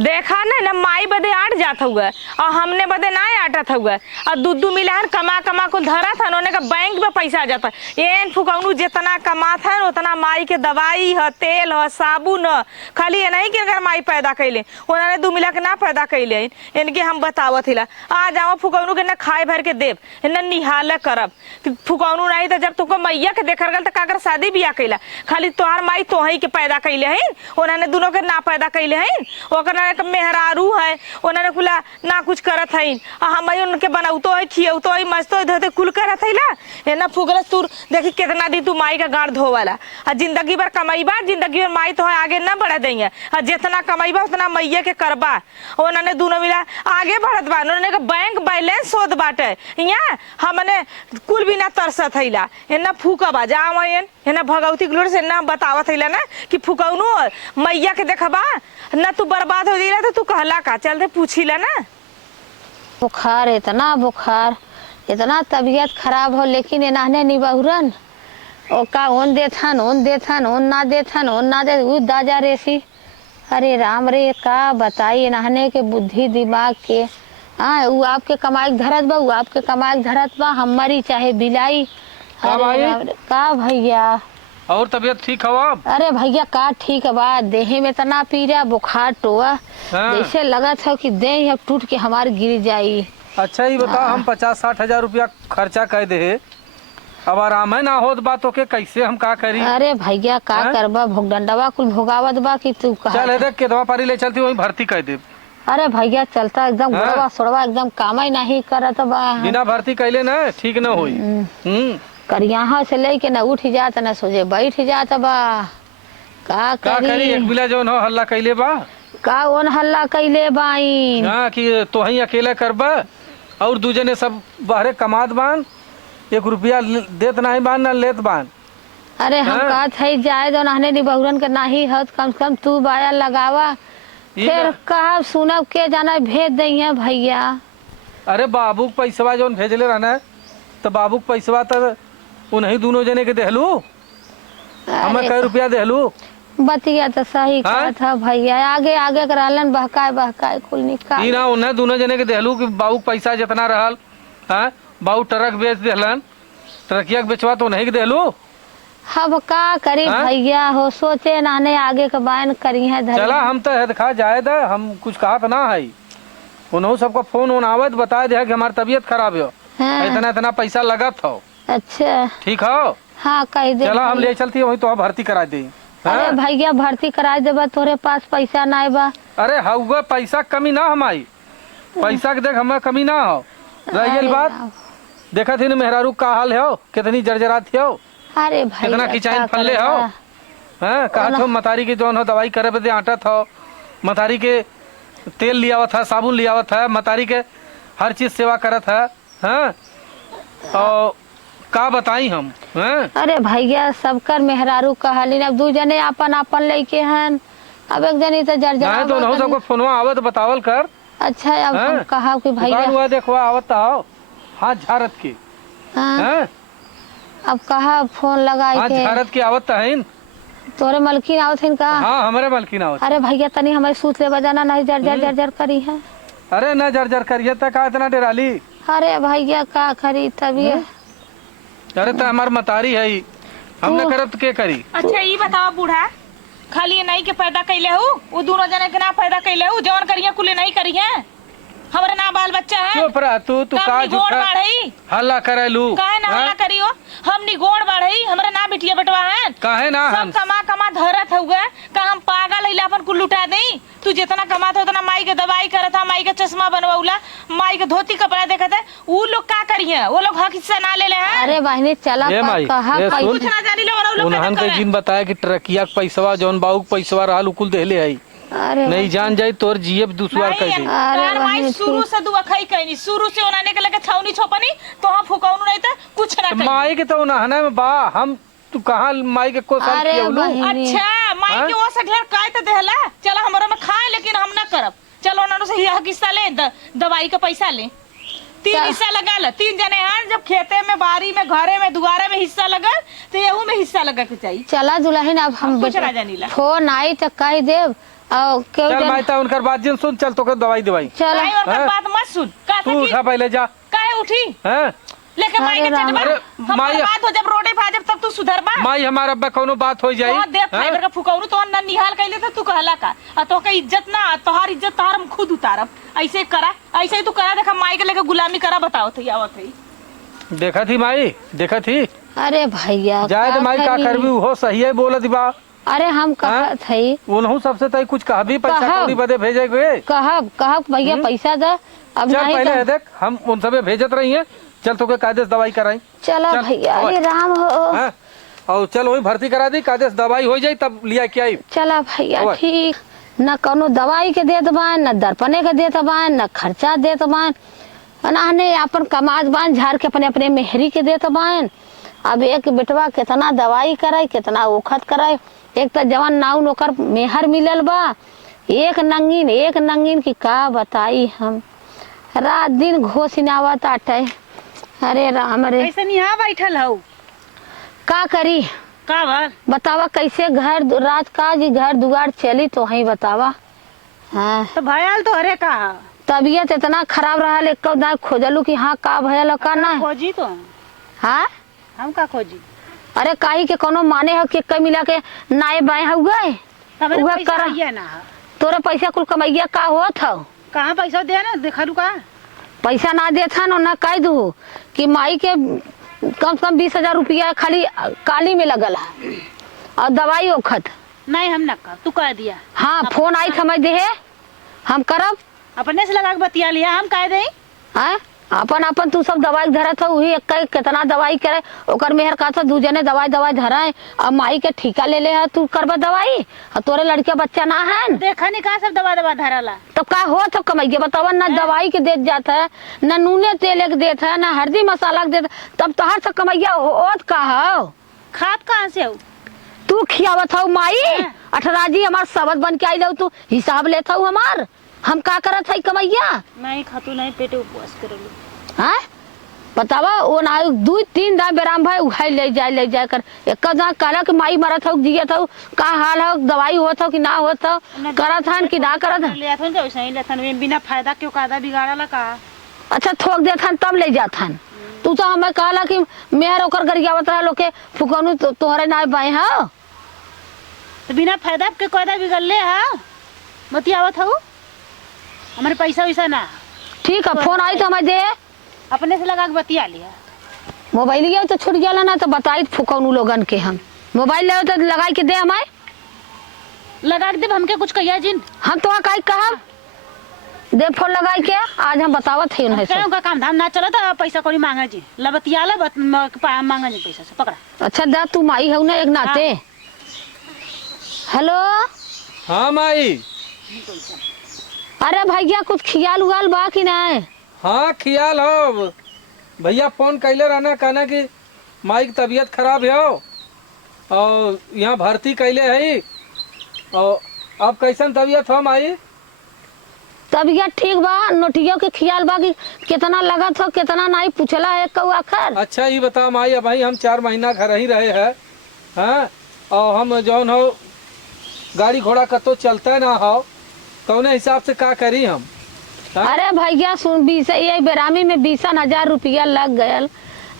देखा ना माई बदे आट जात हुआ और हमने बदे ना आटत हुआ और दूध मिला है कमा कमा को धरा था उन्होंने का बैंक में पैसा आ जाता एन फुकौनू जितना कमाता है उतना माई के दवाई है तेल है साबुन है खाली ये नहीं कि अगर माई पैदा कैले उन्होंने दू मिला के ना पैदा कैले इनके हम बतावत हिला आ जाओ फुकौनू के ना खाए भर के देव इन्हें निहाल करब फुकौनू नहीं तो जब तुमको मैया के देखर गल तो काकर शादी बियाह कैला खाली तोहार माई तोही के पैदा कैले हैं उन्होंने दोनों के ना पैदा कैले हैं ओकर मेहरारू है उन्होंने खुला ना कुछ करत है हम उनके बनौतो है खियौतो है मस्तो धोते कुल करत है ला ना फुगल तू देखी कितना दिन तू माई का गाड़ धोवाला और जिंदगी भर कमाईबा जिंदगी भर माई तो है आगे ना बढ़ देंगे और जितना कमाईबा उतना मैया के करबा उन्होंने दोनों मिला आगे बढ़त बा उन्होंने का बैंक बैलेंस होत बाटे यहाँ हमने कुल भी ना तरसत है ला ना फूका बा जा ना भगवती ग्लोर से ना बतावत है ना कि फुकौनू मैया के देखबा ना तू बर्बाद हो जाइला तो तू कहला का चल दे पूछीला ना बुखार इतना तबीयत खराब हो लेकिन इन्होंने निबहुरन ओ का ओन देथन ओन ना देथन ओन ना दे उ दाजा रेसी अरे राम रे का बताई इन्होंने के बुद्धि दिमाग के हाँ वो आपके कमाई धरत बा वो आपके कमाई धरत बा हमारी चाहे बिलाई अरे का भैया और तबीयत ठीक हवा? अरे भैया का ठीक है बा देह में तना पीरा बुखार टोआ जैसे लगा था कि देह अब टूट के हमारे गिर जाई। अच्छा ये बता हम 50-60 हजार रुपया खर्चा कर दे अब आराम है ना होत बा तो के कैसे हम का करी? अरे भैया का करबा भोगडंडवा कुल भोगावत बा कि तू कहा चल देख के दवा पारी ले चलती वही भर्ती कर दे। अरे भैया चलता एकदम गुड़वा सोड़वा एकदम काम ही नहीं करत बा बिना भर्ती कैले ना ठीक ना होई कर यहाँ से लेके ना उठ जाता ना सोचे बैठ जाता बा का करी एक बिला जो न हल्ला कैले बा का ओन हल्ला कैले बाई हाँ कि तो ही अकेले करबा और दूजे ने सब बाहरे कमात बान 1 रुपया देत नहीं बान ना लेत बान। अरे हम कहत है जाए तो नहने निबहुरन के नहीं हत कम से कम तू बाया लगावा फिर कहा सुनब के जाना भेज दई है भैया। अरे बाबू के पैसवा जो भेजले रहना तो बाबू के पैसवा तो उन्हीं दोनों जने के देहलू हमें कई रुपया देहलू बतिया तो सही कहा था भैया आगे आगे करालन बहकाए कुल निकाल ना उन्हें दोनों जने के देहलू कि बाबू पैसा जितना रहल हाँ बाबू ट्रक बेच देहलन ट्रकिया के बेचवा तो नहीं के देहलू अब का करी भैया हो सोचे नाने आगे के बायन करी है चला हम तो दिखा जाए दा हम कुछ कहा तो ना है उन्होंने सबका फोन उन आवत बता दे कि हमारी तबीयत खराब हो इतना पैसा लगा था। अच्छा ठीक हो हाँ कह दे चला हम ले चलती वही तो भर्ती करा दे। अरे भैया भर्ती करा देबा तोरे पास पैसा ना बा? अरे हुआ पैसा कमी ना हमारी पैसा के देख हमें कमी ना हो रही बात देखा थी ना मेहरारू का हाल है कितनी जर्जरात हो अरे कितना किचाइन फल्ले हो कहा थो मतारी के जो दवाई करे बदे आटा था मतारी के तेल लिया था साबुन लिया था मतारी के हर चीज सेवा करत है और का बताई हम अरे भैया सबकर मेहरारू कहलिन अब 2 जने अपन अपन लेके हन अब एक जनी तो जर्जरा तो न सबको फोनवा आवत बतावल कर। अच्छा अब हम कहा कि भैया हुआ देखवा आवत आओ हाथ झारत की अब कहा फोन लगाई हाथ झारत की आवत है तोरे मलकिन आवत है का? हाँ हमारे मलकिन आवत। अरे भैया तनी हमारे सूत ले बजाना नहीं जर्जर करी है। अरे न जर्जर करिए तो का इतना डराली? अरे भैया का करी तभी अरे तो हमार मतारी है हमने करत के करी। अच्छा ये बताओ बूढ़ा खाली नहीं के पैदा कैले हो वो दोनों जने के ना पैदा कैले हो जवन करिए कुल नहीं करिए हमारे ना बाल बच्चा है चुप रह तू का झूठा हल्ला करेलू काहे ना हल्ला करियो हम निगोड़ बढ़ई हमारे ना बिटिया बटवा है काहे ना सब कमा धरत हुआ का हम पागल है अपन कुल लुटा देई तू जितना कमाता उतना माई के दवाई करत है माई के चश्मा बनवाउला माई के धोती कपड़ा देखत है वो लोग का करिए वो लोग हक हिस्सा ना ले ले हैं। अरे बहनी चला कहा कुछ ना जानी ले उन्हन के जिन बताया कि ट्रकिया के पैसवा जौन बाबू के पैसवा रहल कुल देले है नहीं जान जाए तोर जीएफ दुश्वार कर दे। अरे भाई शुरू से दुआ खाई कहनी शुरू से ओनाने के लगे छावनी छोपनी तो हम फुकाउनु नहीं था कुछ ना कही माई के तो ओनाने में बा हम तू कहां माई के को साल कियलू। अच्छा माई के वो से ढेर काय त देहला चलो हमरा में खाए लेकिन हम ना करब चलो ओनानो से यह हिस्सा ले दवाई का पैसा ले 3 हिस्सा लगा ल 3 जने हैं जब खेते में बारी में घरे में दुआरे में हिस्सा लगा तो यहू में हिस्सा लगा के चाहिए। चला दुल्हन अब हम कुछ ना जानीला फोन आई तो कह देव आओ क्यों चल जन माई ता उनकर बात जिन सुन, चल तो दवाई दवाई चल नहीं और हाँ? बात मत सुन का तू उठा पहले जा। काहे उठी हैं लेके माई के अरे राम। चटवा अरे हमार माई- बात हो जब रोडे पा जब तब तू सुधरबा माई हमारा अब्बा कोनो बात हो जाई। तो दे हैं? फाइबर का फुकौरू तो न निहाल कैले तो तू कहला का आ तो के इज्जत ना तोहार इज्जत तोहार हम खुद उतारब ऐसे करा ऐसे ही तू करा देखा माई के लेके गुलामी करा बताओ थे आवत है देखा थी माई, देखा थी अरे भैया जाए तो माई का करी? करबी हो सही है बोलत बा। अरे हम कहा थे उनहु सबसे तई कुछ कहा भी पैसा कहब। कौड़ी बदे भेजे गए। कहा भैया पैसा दे अब चल नहीं पहले तो देख हम उन सबे भेजत रही हैं, चल तो के कायदे से दवाई कराई। चला चल, भैया आवाज। अरे राम हो हैं? और चल वही भर्ती करा दी, कायदे से दवाई हो जाई तब लिया के आई। चला भैया आवाज। ठीक न कोनो दवाई के देत बान न दर्पणे के देत बान न खर्चा देत बान ने अपन कमात बान झाड़ के अपने अपने मेहरी के देत बान। अब एक बेटवा कितना दवाई कराई कितना ओखत कराई, एक तो जवान नाउ नौकर मेहर मिलल बा, एक नंगीन की का बताई हम रात दिन घोसिनावत आटे। अरे राम रे ऐसे यहाँ बैठल हूँ का करी का भर बतावा कैसे रात का जी घर दुआर चली तो वही बतावा। हाँ तो भयाल तो हरे का तबीयत इतना खराब रहा एक दार खोजलू कि हाँ का भयल का ना खोजी तो हाँ हम का खोजी अरे काहे के कोनो माने हो कि कई मिला के नाए बाएं हो गए हमारे उहे पैसा करा। आइए ना तोरे पैसा कुल कमैया का होत हो कहाँ पैसा दे ना देखा का पैसा ना देता ना कह दू कि माई के कम से कम 20,000 रुपया खाली काली में लगल है और दवाई ओखत। नहीं हम ना कर तू कह दिया हाँ फोन आई समझ दे हम करब अपने से लगा के बतिया लिया हम कह दे हाँ अपन तू सब दवाई धरत हो वही एक कितना दवाई करे ओकर मेहर का था दू जने दवाई धराए अब माई के ठीका ले ले है तू करबा दवाई और तोरे लड़के बच्चा ना है देखा नहीं कहा सब दवा धराला तो का हो तो कमाइए बतावा ना दवाई के देत जाता है ना नूने तेल के देता है ना हल्दी मसाला के देता तब तो हर सब कमाइया होत का हो खाद कहाँ से हो तू खियावत हो माई 18 जी हमार सबद बन के आई जाऊ तू हिसाब लेता हूँ हमार हम का करत है कमैया नहीं खातू नहीं पेटे उपवास करलू हाँ बतावा वो ना 2-3 दाम बेराम भाई उखाई ले जाए कर एक दाम कहला कि माई मरत हो जियत हो का हाल हो दवाई होत हो कि ना होत हो करत हन कि ना करत हन। ले थन तो वैसे ही लेथन में बिना फायदा क्यों कादा बिगाड़ला का अच्छा थोक देत हन तब ले जात हन तू तो हमें कहला कि मेहर ओकर गरियावत रहा लोग के फुकनु तोहरे ना बाई हो तो बिना फायदा के कादा बिगड़ले हा बतियावत हो हमारे पैसा वैसा ना ठीक है फोन आई तो हमें दे अपने से लगा के बतिया लिया मोबाइल लिया तो छूट गया ना तो बताई फुकनु लोगन के हम मोबाइल ले तो लगाई के दे हमें लगा के दे हमके कुछ कहिया जिन हम तो काई कहा दे फोन लगाई के आज हम बतावत है उन्हें कहीं का काम धाम ना चला तो पैसा कोई मांगा जी लबतिया मांगा जी पैसा से पकड़ा अच्छा दा तू माई है ना एक नाते हेलो हाँ माई। अरे भैया कुछ खियाल उयाल बा कि ना हाँ खियाल हो भैया फोन कैले रहना कहना कि माई की तबीयत खराब है और यहाँ भर्ती कैले है और अब कैसन तबीयत हो माई। तबीयत ठीक बा नोटियो के खियाल बा कि कितना लगत हो कितना नहीं पूछला है कौ आखर। अच्छा ये बता माई अब भाई हम 4 महीना घर ही रहे हैं हाँ और हम जौन हो गाड़ी घोड़ा कतो चलता ना हो कौने हिसाब से का करी हम। हाँ? अरे भैया सुन 20 ये बेरामी में 20,000 रुपया लग गयल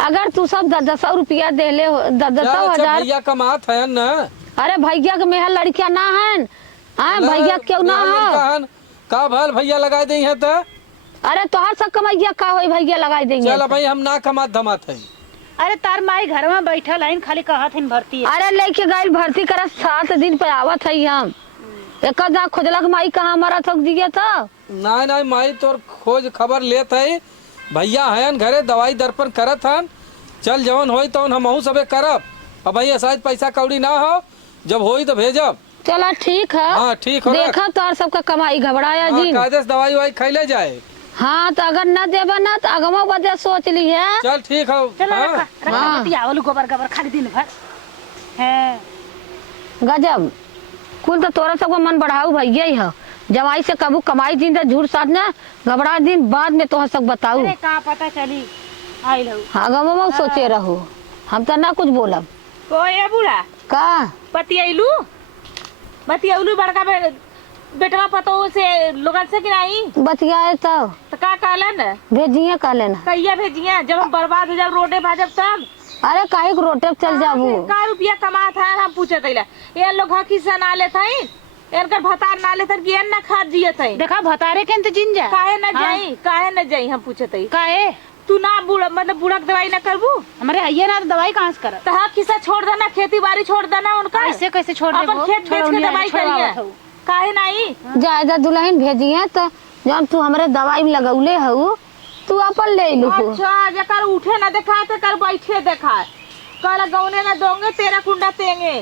अगर तू सब 10 रुपया दे ले 10,000 भैया कमात है न। अरे भैया के मेहर लड़किया ना है हाँ भैया क्यों ना हो का भल भैया लगा दी है तो अरे तोहर सब कमैया का हो भैया लगाई देंगे चल भाई हम ना कमात धमात है। अरे तार माई घर में बैठल है खाली कहत है भर्ती है अरे लेके गए भर्ती कर 7 दिन पे आवत है हम एक खोजलक माई कहाँ हमारा थक दिया था नहीं माई तोर खोज खबर लेत है भैया है घरे दवाई दर्पण करत हन चल जवन होई तो हम सबे करब अब भैया शायद पैसा कौड़ी ना हो जब होई तो भेजब। चला ठीक है हाँ ठीक हो देखा तो सबका कमाई घबराया जी कायदे से दवाई वाई खैले जाए। हाँ तो अगर न देबा ना तो अगमा बदे सोच ली है चल ठीक हो। चल हाँ? रखा बतियावल गोबर खाली दिन भर है गजब कुल तो तोरा सबका मन बढ़ाऊ भैया ही है जवाई से कबू कमाई दिन तो झूठ साथ ना घबरा दिन बाद में तो सब बताऊ अरे का पता चली आई लो अगमा सोचे रहो हम तो ना कुछ बोलब ओ ये बूढ़ा का बतियालू बड़का बेटवा पतो से लोगन से कि नहीं? बतियाए तब तो का कहलन? भेजिए कहले ना। कहिया भेजिए? जब हम बर्बाद हो जाब रोडे भाजब तब? अरे काहे को रोटे पे चल जाबू। का रुपया कमा था हम पूछे तैला ये लोग किस्सा ना लेते हैं इनकर भतार ना लेते कि ना खा जिए थे देखा भतारे के अंत जिन जा काहे न जाई काहे न जाई हम पूछे तई काहे तू ना बूढ़ा मतलब बूढ़ा दवाई ना करबू हमारे आइए ना तो दवाई कहाँ से करत? तो हाँ किस्सा छोड़ देना खेती बाड़ी छोड़ देना उनका ऐसे कैसे छोड़ देबो? अपन खेत बेच के दवाई करिए काहे नहीं ज्यादा दुल्हन भेजिए तो जब तू हमरे दवाई में लगौले हऊ तू अपन ले लू। अच्छा जकर उठे ना देखा तो कर बैठे देखा कल गौने ना दोंगे तेरा कुंडा तेंगे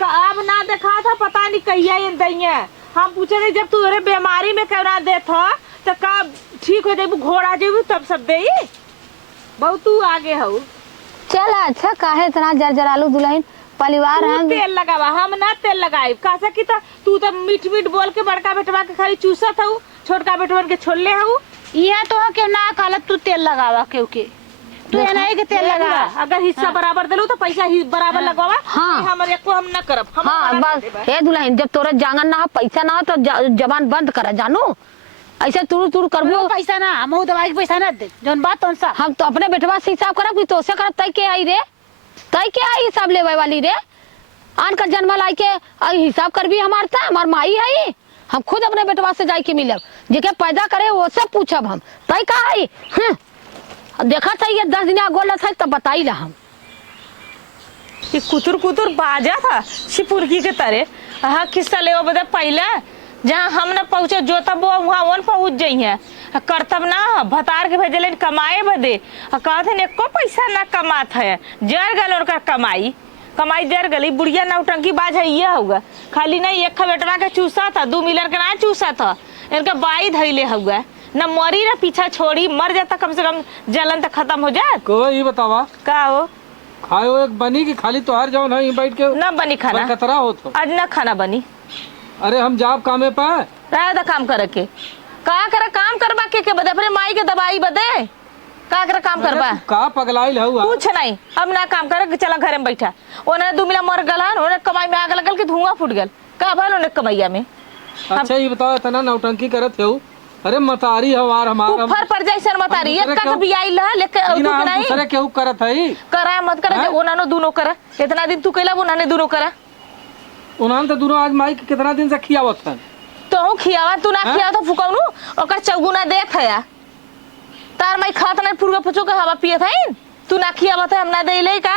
अब ना देखा था पता नहीं कहिया ये दइया हम पूछे थे जब तू अरे बीमारी में करा दे था तो का ठीक हो जाबू घोड़ा जेबू तब सब दे बहुत तू आगे हऊ चल अच्छा काहे इतना जरजरालू दुल्हन परिवार तू है। तेल लगावा हम ना तेल लगाई कासा की तू तो मीठ मीठ बोल के बड़का बेटवा के खाली चूसत हऊ छोटका बेटवन के छोड़ले हऊ यहाँ तो क्यों ना कालत तू तेल लगावा क्यों के तू ये नहीं के तेल लगा अगर हिस्सा बराबर दिलू तो पैसा ही बराबर लगवावा हाँ। हमरे को हम ना करब हम हाँ बराबर बस देबा। हे दुल्हन जब तोरा जांगन ना हो पैसा ना हो तो जबान बंद कर जानू ऐसे तुरु तुरु करबो। वो पैसा ना हम दवाई के पैसा ना दे जौन बात तौन सा हम तो अपने बेटवा से हिसाब करब कि तो से करब तय के आई रे तय के आई हिसाब लेवे वाली रे आन कर जन्म लाई के हिसाब करबी हमार था हमार माई है हम खुद अपने बेटवा से जाई के मिलब जेके पैदा करे वो सब पूछब हम तय का आई देखा था ये 10 दिन गोल था तब बताई ला हम ये कुतुर कुतुर बाजा था शिपुरकी के तरह हाँ किस्सा ले बदे पहले जहाँ हम न पहुँचे जो तब वो वहाँ वन पहुँच जाई है करतब ना भतार के भेजले कमाए बदे कहते एको पैसा ना कमात है जर गल उनका कमाई कमाई जर गली बुढ़िया नौटंकी बाज है ये होगा खाली नहीं एक बेटवा के चूसा था 2 मिलर के ना चूसा था इनका बाई धैले होगा न मरी न पीछा छोड़ी मर जाता कम से कम जलन तक खत्म हो जाए को ये बतावा का हो खाए एक बनी की खाली तोहार जौन है बैठ के न बनी खाना कतरा हो तो आज न खाना बनी अरे हम जाब कामे पे रहा था काम करे के का करे काम करबा के बदे अपने माई के दवाई बदे का करे काम करबा का पगलाइल हऊ कुछ नहीं अब ना काम करे चला घरे में बैठा ओने 2 मिला मर गल ओने कमाई में आग लगल कि धुआं फूट गल का भल ओने कमैया में अच्छा ये बताओ इतना नौटंकी करत हऊ अरे मतारी हवार हमार ऊपर पर जैसे मतारी एक का बियाई ला लेके तू नहीं दूसरे केहू करत हई करा मत करे ओनानो दोनों करा इतना दिन तू कैला ओनाने दोनों करा उन्होंने तो दोनों आज माई के कितना दिन से खियावत है तो खियावा तू ना खियावा तो फुकाउनु ओकर चौगुना देख है तार माई खात नहीं पुरगा पुचो के हवा पियत है तू ना खियावा तो हम ना देले का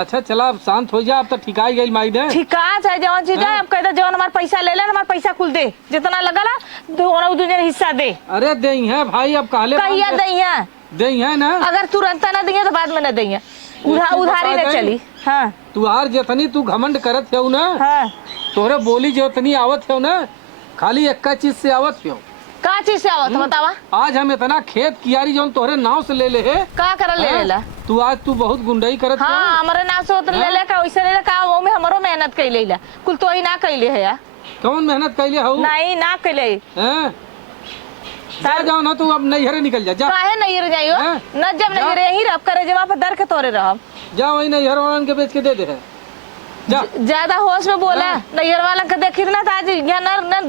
अच्छा चला अब शांत हो जा अब तो ठिकाई गई माई दे ठिका चाहे जवन चीज है अब कहता जवन हमार पैसा ले ले हमार पैसा कुल दे जितना लगला दोनों दूसरे हिस्सा दे अरे दे है भाई अब कहले कहिया दइया दे है ना अगर तुरंत ना दिया तो बाद में ना दिया उधारी न चली हाँ तू आर जितनी तू घमंड करत है ना हाँ तोरे बोली जितनी आवत है ना खाली एक चीज से आवत है का चीज से आवत बतावा आज हम इतना खेत कियारी जो तोहरे नाव से ले ले है का कर ले लेला तू आज तू बहुत गुंडाई करत हाँ हमारे नाम से उतर ले ले का वैसे ले का वो में हमारो मेहनत कई लेला कुल तो ही ना कइले है यार कौन मेहनत कैले हऊ नहीं ना कइले हैं जा जाओ ना तू अब नहीं हरे निकल जा जा काहे नहीं रह जाइयो न जब नहीं रह यही रब करे जब आप डर के तोरे रहब जा वही नहीं हर वालन के बेच के दे दे है जा ज्यादा होश में बोला नैयर वाला के देखी ना आज यहाँ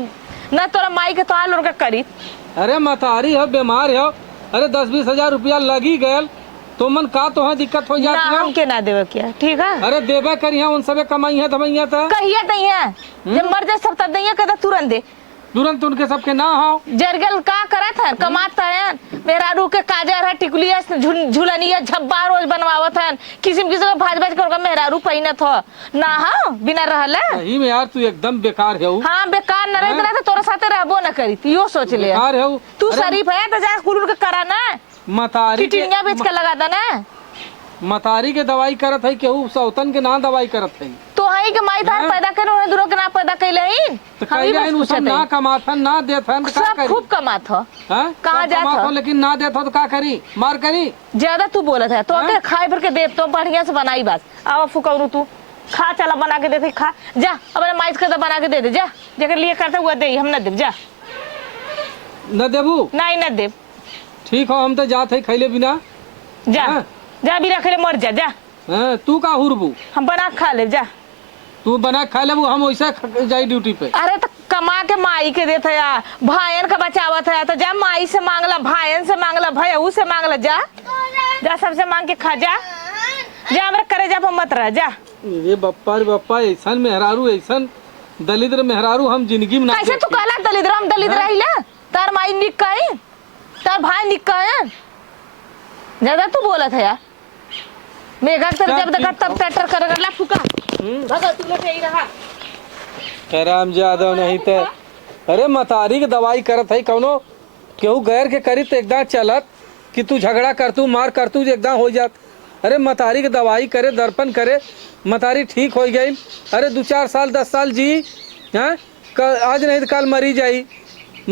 न तोरा माई के तोहार लोग करी अरे मतारी है बीमार है अरे 10-20 हजार रुपया लगी गयल तो मन का तो है दिक्कत हो ना जाती हम के ना देवे क्या ठीक है अरे देवे करिया उन सबे कमाई है धमैया था कहिए नहीं है जब मर जाए सब तब दैया कहता तुरंत दे तुरंत उनके सबके ना हो जरगल का करत है कमाता है मेरा रू के काजर है टिकुलिया झुलनिया झब्बा रोज बनवावत है किस्म किस्म भाज भाज कर मेरा रू पहिनत हो ना हाँ बिना रहले सही में यार तू एकदम बेकार है हाँ बेकार न रहे तो तोरा साथे रहबो न करी यो सोच ले बेकार है तू शरीफ है तो जा कुल के करा ना मतारी टिटिनिया बेच के लगा दा ना मतारी के दवाई करत है केहू सौतन के ना दवाई करत है तो हई के माई धार पैदा करे उन्हें दूरो के ना पैदा कैले ही तो कहिए इन सब ना कमाथन ना देथन का सब करी खूब कमात हो हां कहाँ जात हो? लेकिन ना देथो तो का करी मार करी ज्यादा तू बोलत है तो के खाए भर के दे तो बढ़िया से बनाई बस आवा फुकौरू तू खा चला बना के देते खा जा अपने माइस के बना के दे दे जा जेकर लिए करते हुआ दे हम न देब जा न देबू नहीं न देब ठीक हो हम तो जात है खैले बिना जा हाँ? जा भी रखले मर जा जा हां तू का हुरबू हम बना के खा ले जा तू बना खा ले, वो हम वैसा जाई ड्यूटी पे। अरे तो कमा के माई के देत है या भाईन का बचावत है तो जा माई से मांगला, भाईन से मांगला, भैया से मांगला, जा जा सबसे मांग के खा, जा जा हमरा करे जा मत रह जा। ये बप्पा रे बप्पा, ऐसा मेहरारू, ऐसा दलिद्र मेहरारू हम जिंदगी में ना कैसे तू कहला दलिद्र? हम दलिद्र रहिला? तार माई निक कहे, तार भाई निक कहे, ज्यादा तू बोलत है यार। मेघा तर जब तक तब टटर कर करला फुका भगा तू लोग यही रहा। राम जादव नहीं तो अरे मतारी के दवाई करत है कौनो केहू गैर के करी तो एकदम चलत कि तू झगड़ा कर तू मार कर तू एकदम हो जात। अरे मतारी के दवाई करे, दर्पण करे, मतारी ठीक हो गई। अरे 2-4 साल 10 साल जी, हैं आज नहीं तो कल मरी जाई,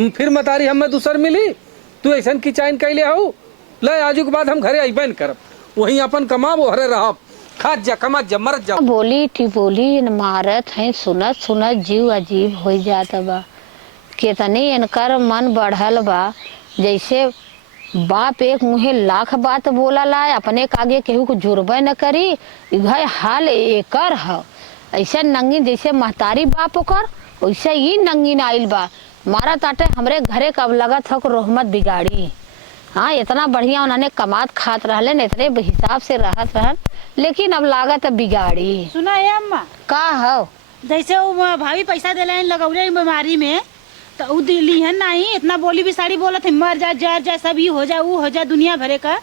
फिर मतारी हमें दूसर मिली। तू ऐसा की चाइन कैले हो ले, आजू के बाद हम घरे अबे न करब, वहीं अपन कमाब हरे रहब, खा जा कमा जा मर जा। बोली टिपोली मारत है, सुनत सुनत जीव अजीब हो जाता बा। कितनी इनकर मन बढ़ल बा, जैसे बाप एक मुहे लाख बात बोला ला, अपने कागे केहू को जुर्बे न करी। भाई हाल एकर है ऐसे नंगी, जैसे महतारी बाप ओकर वैसे ही नंगी आइल बा। मारा ताटे हमरे घरे कब लगत हो रोहमत बिगाड़ी। हाँ इतना बढ़िया उन्होंने कमात खात रहले, इतने हिसाब से रहत रहन, लेकिन अब लागत बिगाड़ी। सुना है अम्मा का हो जैसे वो भाभी पैसा दिला लगौले बीमारी में तो उ दिली है नहीं, इतना बोली भी साड़ी बोलत है मर जा जर जा सब ही हो जा वो हो जा दुनिया भरे का।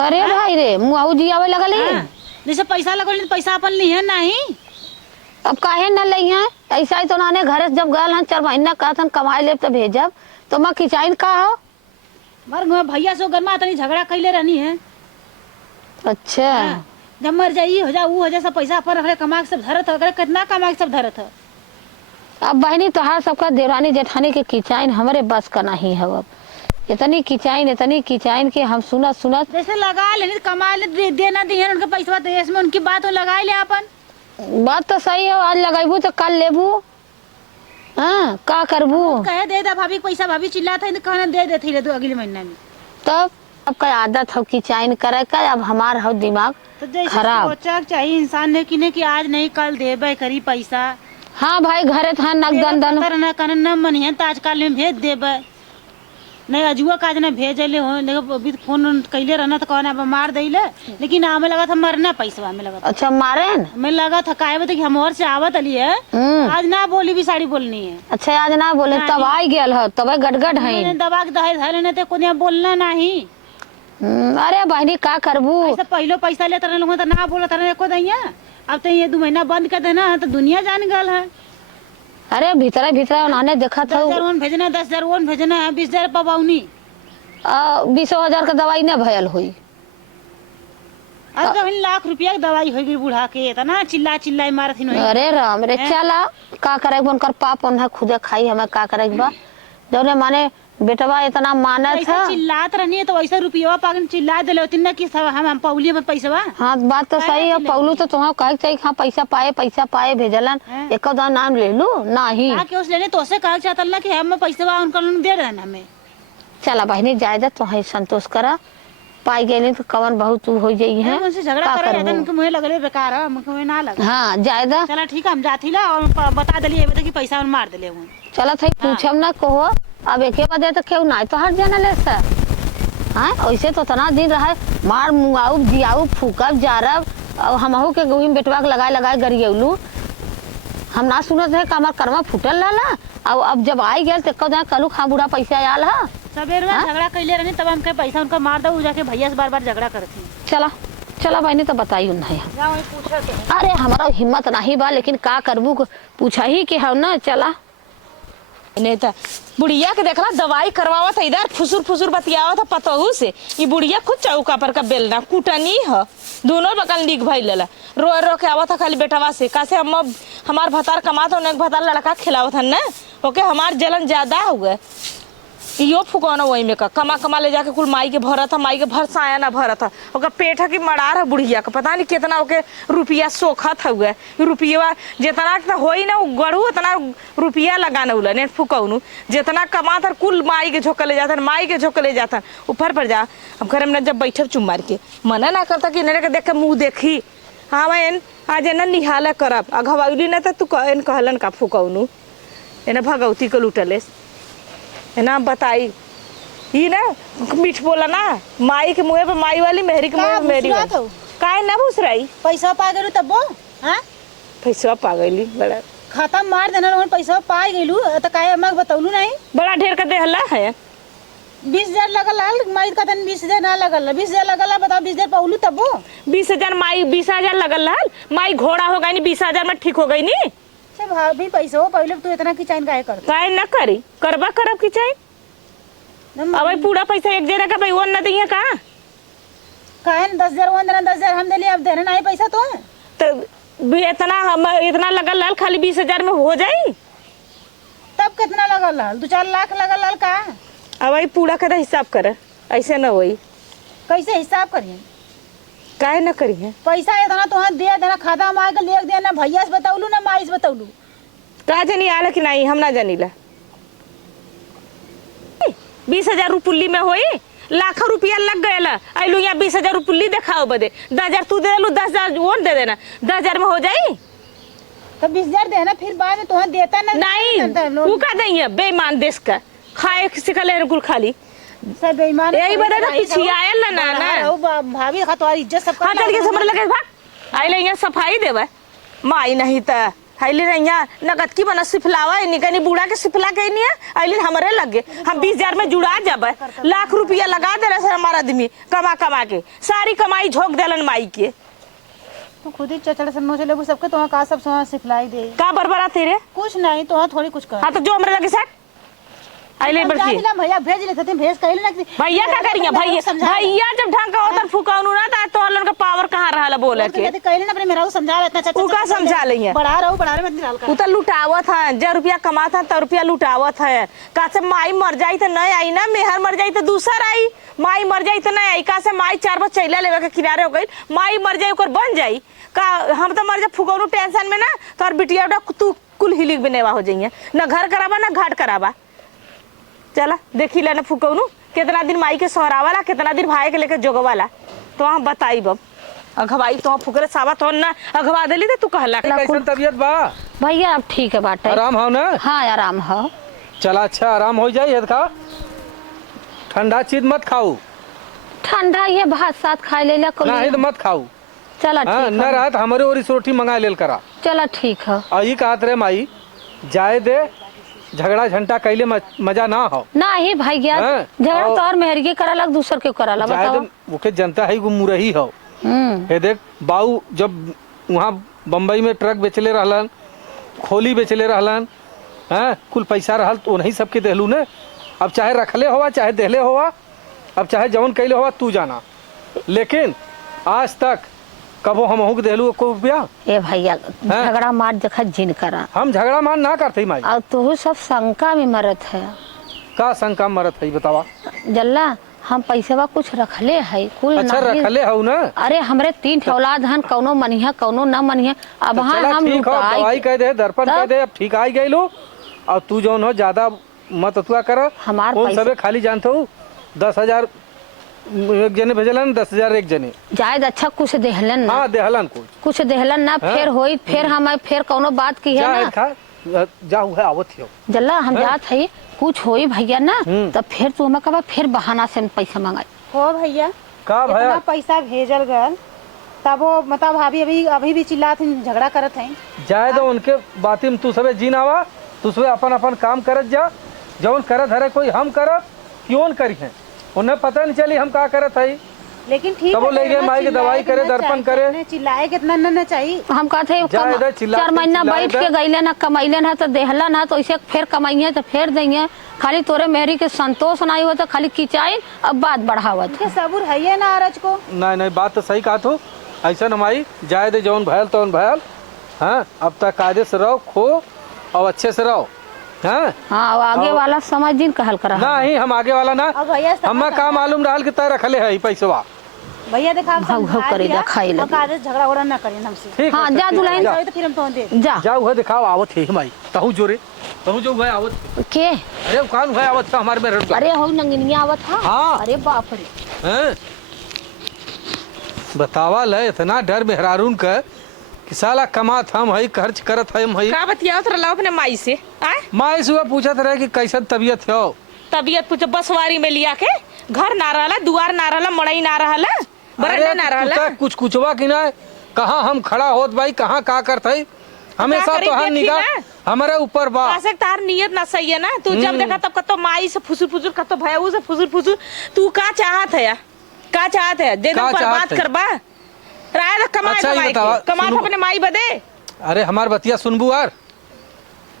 अरे भाई रे मुआऊ जी आवे लगल हाँ, जैसे पैसा लगौले तो पैसा अपन ली है नहीं। अब काहे न लई है? ऐसा ही तो उन्होंने घर जब गल हन 4 महीना कहतन कमाई ले तो भेजब, तो मैं खिंचाइन का हो मर भैया से गरमा तनी झगड़ा कैले रहनी है। अच्छा हाँ, जब मर जाई हो जा वो हो जा सब पैसा अपन रखले कमा के सब धरत है, कितना कमा के सब धरत है। अब बहनी तोहार सबका देवरानी जेठानी के किचाइन हमारे बस का नहीं है। अब इतनी किचाइन के हम सुनत सुनत जैसे लगा ले कमा ले देना दी है उनके पैसा देश में उनकी बात लगा ले अपन। बात तो सही है, आज लगाबू तो कल लेबू। हाँ का करबू? कहे दे दा भाभी पैसा, भाभी चिल्लाता है कहना दे देती ले तो अगले महीना में। तब अब का आदत हो किचाइन करे का, अब हमार हो दिमाग तो जैसे खराब। सोचा चाहिए इंसान ने कि आज नहीं कल देबे करी पैसा। हाँ भाई घरे था नगदन दन न कन न मनिहन तो आजकल में भेज देबे नहीं, अजुआ काज न भेजले हो, लेकिन अभी फोन कैले रहना तो कहना मार देले, लेकिन हमें लगा था मरना पैसा में लगा था। अच्छा मारे न? हमें लगा था काहे बता कि हम और से आवत अली है आज ना बोली भी साड़ी बोलनी है। अच्छा आज ना बोले तब आई गेल हो, तब गटगट है। मैंने दबा के दहे धरे ने ते कोनिया बोलना नहीं। अरे बहनी का करबू? ऐसा पहले पैसा लेते रहे लोग तो ना बोलत रहे एको दैया, अब तो ये 2 महीना बंद कर देना तो दुनिया जान गल है। अरे भीतर भीतर उन्होंने देखा था 10,000 ओन भेजना 10,000 ओन भेजना है 20,000 पवाउनी 20,000 का दवाई न भयल हुई। अब तो लाख रुपया की दवाई हो गई बूढ़ा के, इतना चिल्ला चिल्लाई मारत ही। अरे राम रे चला का करे उनकर पाप उन्हें खुदे खाई, हमें का करे बा जौने माने बेटवा इतना मानत है। चिल्लात रहनी है तो वैसा रुपया पागन चिल्ला दिले होती ना कि सब हम पौली में पैसा। हाँ बात तो सही है, पौलू तो तुम्हें कहे चाहिए हाँ पैसा पाए भेजलन, एक नाम ले लू नहीं उस लेने तो से कहे चाहता ना कि हम पैसा उनका दे रहे हमें। चला बहनी जायदा तुम्हें संतोष करा, पाई गई तो कवन बहुत हो जाई है। उनसे झगड़ा करे उनके मुँह लगले बेकार है, मुझे ना लगा। हाँ जायदा चला ठीक है हम जाती ला और बता दिलिए कि पैसा मार दिले हूँ। चला थे पूछब ना कहो, अब एक बजे तो क्यों ना तो हट जाना ले सर। हाँ ऐसे तो इतना दिन रहा मार मुआऊ जियाऊ फूकब जारब, अब हमहू के गोही में बेटवा के लगाए गरियलू, हम ना सुनत है कि हमार कर्मा फूटल लाला। अब जब आई गए तो कलू खा बुढ़ा पैसा आयल है सबेर में झगड़ा कैले रहनी तब हमके पैसा उनका मार दो जाके भैया से बार झगड़ा करती। चला बहनी तो बताई नहीं। अरे हमारा हिम्मत नहीं बा, लेकिन का करबू पूछा ही कि हम ना चला नहीं तो बुढ़िया के देखला दवाई करवावा था, इधर फुसुर बतियावा था पतहू से। ये बुढ़िया खुद चौका पर का बेलना कुटनी है, दोनों बगल लीक भाई लेला रो के आवा था खाली बेटवा से कैसे हम हमार भतार कमाता उन्हें भतार लड़का खिलावा था ना, ओके हमार जलन ज्यादा हो गए। यो फुकौना वही में का कमा ले जाके कुल माई के भरा था, माई के भर साया ना भरा था, ओका पेट की मड़ार है बुढ़िया का, पता नहीं कितना ओके रुपया सोखा था हुआ रुपया जितना हो ही ना गढ़ू उतना रुपया लगाना उला ने फुकौनू जितना कमा था कुल माई के झोंक ले जाता, माई के झोंक ले जाता ऊपर पर जा। अब घर में जब बैठे चुम मार के मना ना करता कि इन्हें देख के मुँह देखी। हाँ बहन आज एना निहाला करब अघवैली न त तू कहन कहलन का फुकौनु एना भगवती को लुटले एना बताई ई ना मीठ बोला ना माई के मुंह पे माई वाली मेहरी के मुंह पे मेहरी वाली काहे ना भूसराई पैसा पा गेलू तब हाँ पैसा पा गईली बड़ा खाता मार देना लोगन पैसा पा गेलू तो काहे अम्मा बतौलू नहीं बड़ा ढेर का देहला है 20,000 लगल माई का तन 20,000 ना लगल 20,000 लगल बताओ 20,000 पाउलू तब 20,000 माई 20,000 लगल हल माई घोड़ा हो गई 20,000 में ठीक हो गई नी से भाभी पैसा हो पहले तू इतना की चाइन काहे कर काहे ना करी करबा करब की चाहे अब पूरा पैसा एक जरा का भाई वो न दिए का काहे 10,000 वो देना 10,000 हम देली अब देना नहीं पैसा तो भी इतना लगल हल खाली 20,000 में हो जाई तब कितना लगल 2-4 लाख लगल का अब भाई पूरा का हिसाब कर ऐसे न होई कैसे हिसाब करिए काहे न करिए पैसा इतना तो दे देना खाता मार के लेके देना भैया से बतौलू ना माई से बतौलू का जानी आला कि नहीं हम ना जानीला 20,000 रुपये में होई लाखों रुपया लग गए अlu यहाँ 20,000 रुपये देखाओ बदे 10,000 तू दे देलू 10,000 वो दे देना 10,000 में हो जाई तो 20,000 देना फिर बाद में तुहा देता ना नहीं तू का देंगे बेईमान देश का खाए सिखल है कुल खाली सब बेईमान यही बता ना पीछे आयल ना ना भाभी का तुम्हारी इज्जत सब हाँ चल के समझ लगे भाग आइले यहाँ सफाई देवे माई नहीं त आइले यहाँ नगद की बना सिफलावा निकनी बूढ़ा के सिफला के नहीं है आइले हमारे लगे हम 20,000 में जुड़ा जाबे लाख रुपया लगा दे रहे सर हमारा आदमी कमा कमा के सारी कमाई झोंक देलन माई के तो खुद ही चचड़ से नोच ले सबके तो का सब सिफलाई दे का बरबरा तेरे कुछ नहीं तो थोड़ी कुछ कर हाँ तो जो हमारे लगे सर आइले बढ़ती भैया भेज लेते थे भेज कहले ना भैया का करिए भैया जब ढंग का होता फुकाउनु ना तो हलन का पावर कहां रहला बोले के कहले ना अपने मेरा को समझा इतना चाचा उ का समझा लइए बढ़ा रहे मत निकाल उ त लुटावत है जे रुपया कमाता त रुपया लुटावत है का से माई मर जाई त नहीं आई ना मेहर मर जाई त दूसर आई माई मर जाई त नहीं आई का से माई 4 बार चैला लेवे के किनारे हो गई माई मर जाई ओकर बन जाई का हम त मर जा फुकाउनु टेंशन में ना तोर बिटिया तू कुल हिलिक बनेवा हो जाइए ना घर कराबा ना घाट कराबा चला देखी ला ना फुकौनु कितना दिन माई के सोहरावाला कितना दिन भाई के लेके जोगवाला तो हम बताई बब अघवाई तो फुकरे सावा तो ना अघवा देली त तू कहला कैसन तबीयत बा भैया अब ठीक है बाटे आराम हो ना हाँ आराम हो चला अच्छा आराम हो जाए खा ठंडा चीज मत खाऊ ठंडा ये भात साथ खा ले नहीं तो मत खाऊ चला हाँ ठीक न है रात हमारे और रोटी मंगा लेल करा चला ठीक है और ये कहत रहे माई जाए दे झगड़ा झंटा कैले मजा ना हो ना ही भैया हाँ, झगड़ा तो और मेहरगी कराला दूसर के कराला जाए बताओ दे ओके जनता है गो मुरही हो हे देख बाऊ जब वहाँ बम्बई में ट्रक बेचले रहलन खोली बेचले रहलन हाँ कुल पैसा रहल तो नहीं सबके देहलू ने अब चाहे रखले होवा चाहे देहले होवा अब चाहे जवन कैले होवा तू जाना लेकिन आज तक कबो हम अहू के देहलू को रुपया ए भैया झगड़ा मार देखा जिन करा हम झगड़ा मान ना करते माई और तू सब शंका में मरत है का शंका मरत है बतावा जल्ला हम पैसेवा कुछ रखले है कुल अच्छा नहीं। रखले हो ना अरे हमरे 3 औलाद हन कौनो मनिया कौनो न मनिया अब हाँ चला हम ठीक हो लुटाई दवाई कह दे दर्पण कह दे अब ठीक आई गई लो और तू जौन हो ज्यादा मत अथुआ कर हमार कौन पैसा- सबे खाली जानते हो 10,000 एक जने भेजलन 10,000 एक जने जायद अच्छा कुछ देहलन ना हाँ देहलन कुछ देहलन ना हाँ? फिर होई फिर हम फिर कौनो बात की है जा ना खा जाऊ है आवत हो जल्ला हम हाँ? जात है कुछ होई भैया ना तो फिर तू हमें कहा फिर बहाना से पैसा मंगाई हो भैया का इतना भैया पैसा भेजल गल तब वो मतलब भाभी अभी भी चिल्लात हैं झगड़ा करत हैं जाए दो उनके बाती में तू सबे जीन आवा तू सबे अपन अपन काम करत जा जौन करत हरे कोई हम करत क्यों करी है उन्हें पता नहीं चली हम का करत है लेकिन ठीक तब वो ले गए माई के दवाई करे दर्पण करे चिल्लाए कितना न चाहिए हम कहते हैं जा इधर चिल्ला 4 महीना चिल्ला बैठ के इधर। गईले ना कमैले ना तो देहला ना तो इसे फिर कमाइए तो फिर देंगे खाली तोरे मेहरी के संतोष नहीं हो तो खाली किचाई अब बात बढ़ावत ये सबूर है ये ना आरज को नहीं नहीं बात तो सही कहा तू ऐसा हमारी जाए दे जौन भयल तौन भयल हाँ अब तक कायदे से रहो खो और अच्छे से रहो हाँ हाँ अब आगे वाला समझ दिन कहल करा नहीं हम आगे वाला ना अब भैया हमें का मालूम रहल कि तय रखले है पैसवा भैया देखा आप भाव समझा करे दिया, खाई लगी। अब आगे झगड़ा उड़ा ना करें हमसे ठीक हाँ जा दुल्हन जा तो फिर हम तो दे जा जाओ है दिखाओ आवत है हमारी तहु जोरे तहु जो है आवत के अरे कान है आवत था हमारे में रट अरे हो नंगिनिया आवत था हाँ। अरे बाप रे हैं बतावा ले इतना डर मेहरारून का कि साला कमात हम हई खर्च करत हम हई। का बतियाओ तो रहा अपने माई से आए माई सुबह पूछत रहे कि कैसन तबीयत हो। तबियत पूछो बसवारी में लिया के घर ना रहला दुआर ना रहला मड़ई ना रहला बरंडा ना रहला कुछ कुछवा कि ना कहाँ हम खड़ा होत भाई कहाँ का करत है हमेशा करी तो हर देखी निगाह ना? हमारे ऊपर बा। कासे तार नियत ना सही है ना तू जब देखा तब कतो माई से फुसुर फुसुर कतो भयाऊ से फुसुर फुसुर तू का चाहत है का चाहत है दे दो का पर चाहत बात है? करबा राय कमा अच्छा, ये कमाई बतावा, कमा सुनबू। अपने माई बदे अरे हमार बतिया सुनबू यार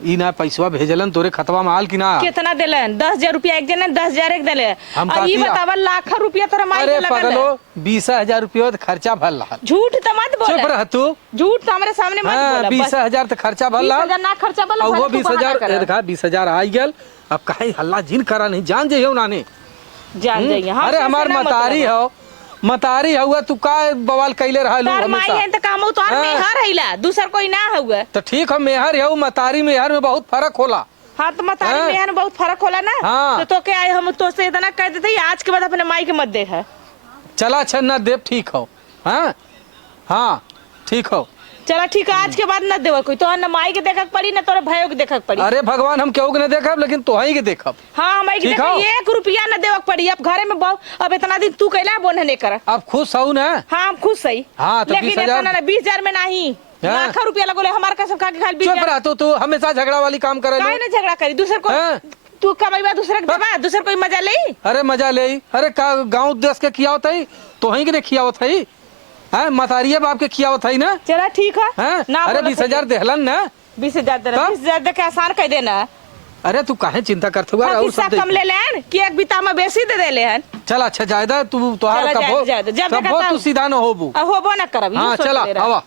ई ना पैसवा भेजलन तोरे खतवा में आल कि ना। कितना दिलन 10,000 रुपया एक जन 10,000 एक दिले हम अब ये काती- बतावा लाख रुपया तोरा माई अरे के लगल पगलो है। 20,000 रुपया तो खर्चा भल रहा। झूठ तो मत बोल चुप रह तू। झूठ तो हमारे सामने मत हाँ, बोल 20,000 तो खर्चा भल रहा। 20,000 ना खर्चा बोल और वो 20,000 देखा 20,000 आई गल अब कहीं हल्ला जिन करा नहीं जान जे हो नाने। जान जाइए हम अरे हमार मतारी हो मतारी हुआ तू का बवाल कैले रहा लू तार माई हमेशा। है तो काम तो हाँ। मेहर हैला दूसर कोई ना हुआ तो ठीक है मेहर हो मतारी मेहर में बहुत फर्क होला। हाँ तो मतारी हाँ। मेहर में बहुत फर्क होला ना हाँ। तो के आए हम तो से इतना कह देते आज के बाद अपने माई के मत देख चला अच्छा ना देव ठीक हो। हाँ हाँ ठीक हो। चला ठीक है आज के बाद न देव कोई तो न माई के देखक पड़ी न तोरे भयो के देखक पड़ी अरे भगवान हम केहू के नहीं देखब लेकिन तोहही के देखब। हाँ हमारी के ठीक देखक हो। 1 रुपया न देवक पड़ी अब घरे में बहु अब इतना दिन तू कैला बोन नहीं कर अब खुश हो ना। हाँ हम खुश सही हाँ, तो लेकिन 20,000 इतना 20,000 में नहीं हाँ। लाख रुपया लगोले हमारे कसम खा के खाली चुप 20,000 रह तू हमेशा झगड़ा वाली काम करे काहे ना झगड़ा करी दूसर को हाँ। तू कमाईबा दूसरे के देबा दूसर कोई मजा ले अरे मजा ले अरे का गाँव देश के खियावत है तोहही के नहीं खियावत है। हाँ मतारिया बाप के खियावत है ना। चला ठीक है हाँ ना अरे बोलो 20,000 देहलन ना। 20,000 दे तब? 20,000 दे के आसान कह देना अरे तू काहे चिंता करत हुआ हाँ, और किस्सा सब कम ले लेन कि एक बिता में बेसी दे दे लेन चल अच्छा जायदा तू तोहार चला, कब हो जायदा, जब तब देखा हो तब। तू सीधा न होबू। अब होबो ना करब हाँ यूं सोच चला ले रहा। आवा।